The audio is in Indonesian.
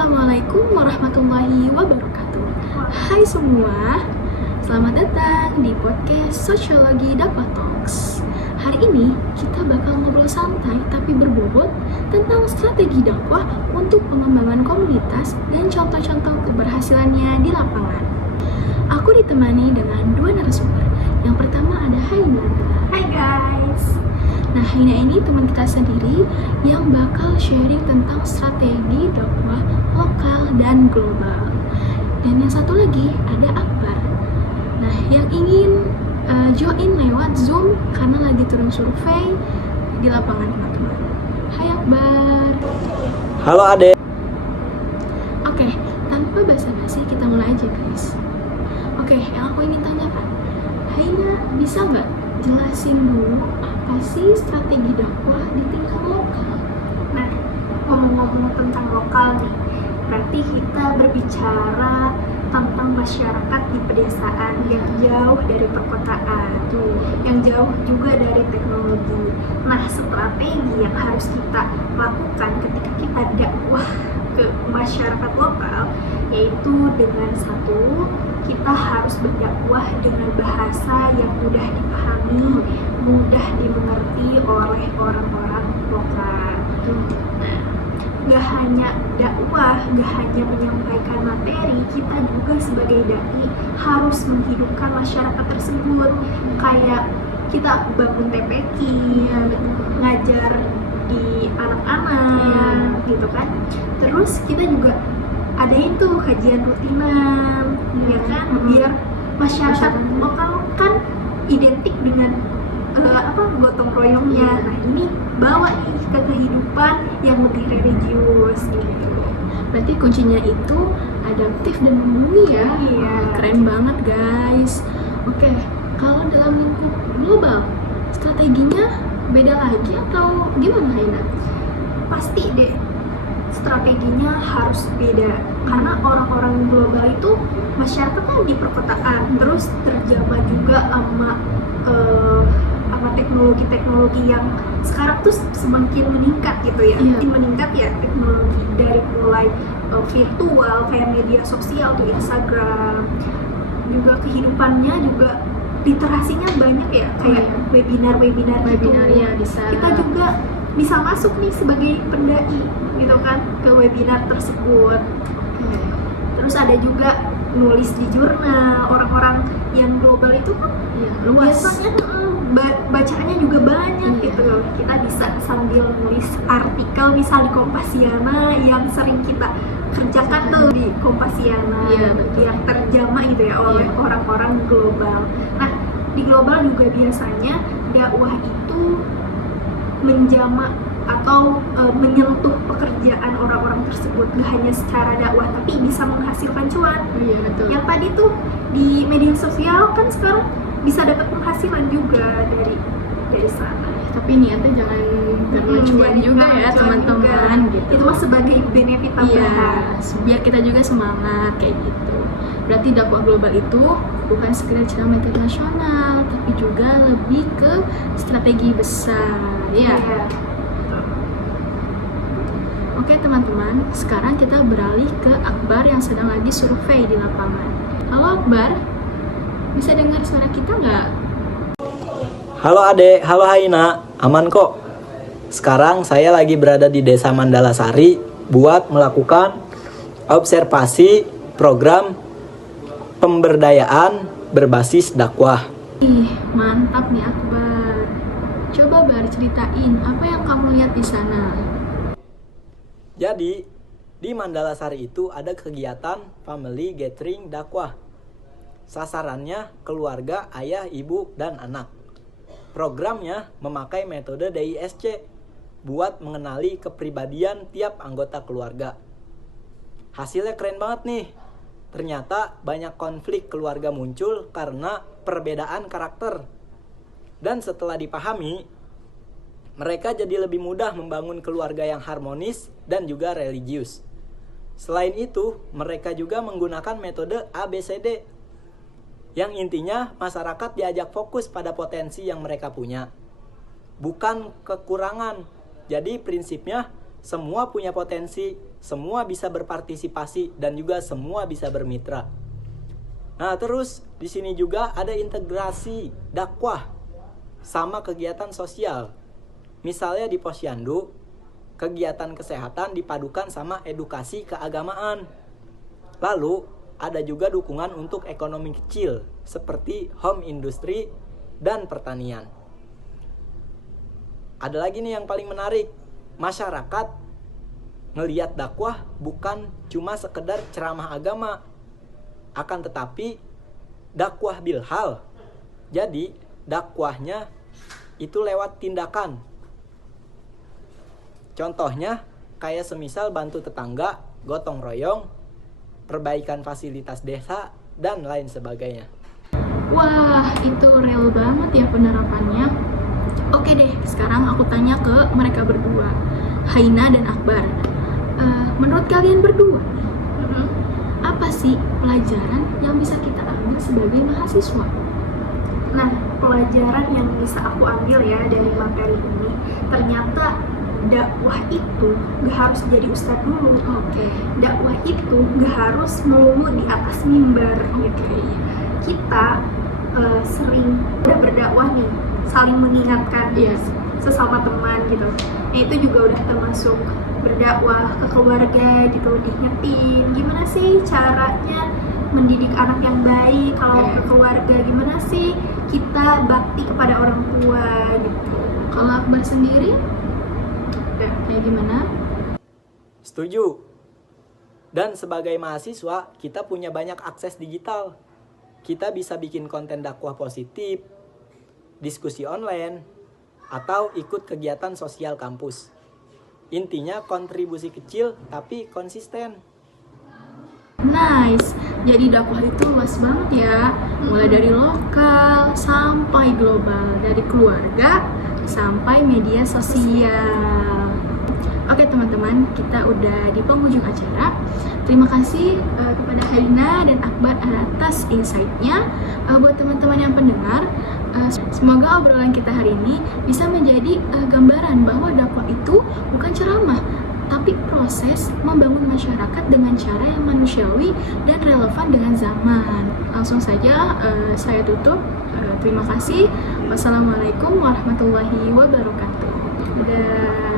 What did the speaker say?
Assalamualaikum warahmatullahi wabarakatuh. Hai semua, selamat datang di podcast Sosiologi Dakwah Talks. Hari ini kita bakal ngobrol santai tapi berbobot tentang strategi dakwah untuk pengembangan komunitas dan contoh-contoh keberhasilannya di lapangan. Aku ditemani dengan dua narasumber. Yang pertama ada Haina. Hai guys. Nah, Haina ini teman kita sendiri yang bakal sharing tentang strategi dakwah lokal dan global. Dan yang satu lagi ada Akbar. Nah, yang ingin join lewat Zoom karena lagi turun survei di lapangan teman-teman. Hai Akbar. Halo Ade. Oke, tanpa basa-basi kita mulai aja guys. Oke, yang aku ingin tanyakan, Haina bisa nggak jelasin dulu apa sih strategi dakwah di tingkat lokal? Nah, ngomong-ngomong tentang lokal nih, berarti kita berbicara tentang masyarakat di pedesaan yang jauh dari perkotaan, yang jauh juga dari teknologi. Nah, strategi yang harus kita lakukan ketika kita dakwah ke masyarakat lokal, yaitu dengan satu, kita harus berdakwah dengan bahasa yang mudah dipahami, mudah dimengerti oleh orang-orang lokal. Nah, gak hanya dakwah, gak hanya menyampaikan materi, kita juga sebagai dai harus menghidupkan masyarakat tersebut. Kayak kita bangun TPQ, ngajar di anak-anak, gitu kan. Terus kita juga ada itu kajian rutinan, ya kan, biar masyarakat lokal kan identik dengan gotong royongnya. Nah, ini bawa nih ke kehidupan yang lebih religius gitu. Berarti kuncinya itu adaptif dan membumi ya. Iya. Keren banget guys. Oke, kalau dalam lingkup global, strateginya beda lagi atau gimana Haina? Pasti deh, strateginya harus beda karena orang-orang global itu masyarakat kan di perkotaan, terus terjamah juga sama teknologi-teknologi yang sekarang tuh semakin meningkat gitu ya. Iya. Meningkat ya teknologi dari mulai virtual kayak media sosial tuh Instagram, juga kehidupannya juga literasinya banyak ya, kayak webinar gitu. Ya bisa. Kita juga bisa masuk nih sebagai pendai gitu kan ke webinar tersebut. Terus ada juga nulis di jurnal. Orang-orang yang global itu kan luas. biasanya bacaannya juga banyak gitu loh. Kita bisa sambil nulis artikel misal di Kompasiana yang sering kita kerjakan tuh di Kompasiana, yang terjamah gitu ya oleh orang-orang global. Nah, di global juga biasanya dakwah itu menjamak atau menyentuh pekerjaan orang-orang tersebut, gak hanya secara dakwah tapi bisa menghasilkan cuan. Iya, betul. Yang tadi tuh di media sosial kan sekarang bisa dapat penghasilan juga dari sana. Tapi niatnya jangan karena cuan juga ya teman-teman gitu. Itu mah sebagai benefit tambahan. Biar kita juga semangat kayak gitu. Berarti dakwah global itu bukan sekedar ceramah internasional, tapi juga lebih ke strategi besar. Ya. Oke teman-teman, sekarang kita beralih ke Akbar yang sedang lagi survei di lapangan. Halo Akbar, bisa dengar suara kita nggak? Halo Ade, halo Haina, aman kok. Sekarang saya lagi berada di Desa Mandalasari buat melakukan observasi program pemberdayaan berbasis dakwah. Ih, mantap nih Akbar. Coba Bar ceritain apa yang kamu lihat di sana. Jadi, di Mandalasari itu ada kegiatan family gathering dakwah. Sasarannya keluarga, ayah, ibu, dan anak. Programnya memakai metode DISC buat mengenali kepribadian tiap anggota keluarga. Hasilnya keren banget nih. Ternyata banyak konflik keluarga muncul karena perbedaan karakter. Dan setelah dipahami, mereka jadi lebih mudah membangun keluarga yang harmonis dan juga religius. Selain itu, mereka juga menggunakan metode ABCD, yang intinya masyarakat diajak fokus pada potensi yang mereka punya, bukan kekurangan. Jadi prinsipnya Semua punya potensi, semua bisa berpartisipasi, dan juga semua bisa bermitra. Nah, terus di sini juga ada integrasi dakwah sama kegiatan sosial. Misalnya di Posyandu, kegiatan kesehatan dipadukan sama edukasi keagamaan. Lalu, ada juga dukungan untuk ekonomi kecil, seperti home industry dan pertanian. Ada lagi nih yang paling menarik, masyarakat ngelihat dakwah bukan cuma sekedar ceramah agama, akan tetapi dakwah bilhal. Jadi dakwahnya itu lewat tindakan. Contohnya kayak semisal bantu tetangga, gotong royong, perbaikan fasilitas desa, dan lain sebagainya. Wah, itu real banget ya penerapannya. Oke deh, sekarang aku tanya ke mereka berdua, Haina dan Akbar. Menurut kalian berdua, apa sih pelajaran yang bisa kita ambil sebagai mahasiswa? Nah, pelajaran yang bisa aku ambil ya dari materi ini, ternyata dakwah itu gak harus jadi ustadz dulu. Dakwah itu gak harus melulu di atas mimbar gitu. Kita sering udah berdakwah nih, saling mengingatkan sesama teman gitu. Nah, itu juga udah termasuk berdakwah ke keluarga gitu, diingetin gimana sih caranya mendidik anak yang baik. Kalau ke keluarga, gimana sih kita bakti kepada orang tua gitu. Kalau Akbar sendiri, kayak gimana? Setuju. Dan sebagai mahasiswa, kita punya banyak akses digital. Kita bisa bikin konten dakwah positif, diskusi online, atau ikut kegiatan sosial kampus. Intinya kontribusi kecil tapi konsisten. Nice. Jadi dakwah itu luas banget ya. Mulai dari lokal sampai global, dari keluarga sampai media sosial. Oke teman-teman, kita udah di penghujung acara. Terima kasih kepada Haina dan Akbar atas insight-nya. Buat teman-teman yang pendengar, semoga obrolan kita hari ini bisa menjadi gambaran bahwa dakwah itu bukan ceramah, tapi proses membangun masyarakat dengan cara yang manusiawi dan relevan dengan zaman. Langsung saja saya tutup. Terima kasih. Wassalamualaikum warahmatullahi wabarakatuh. Dadah.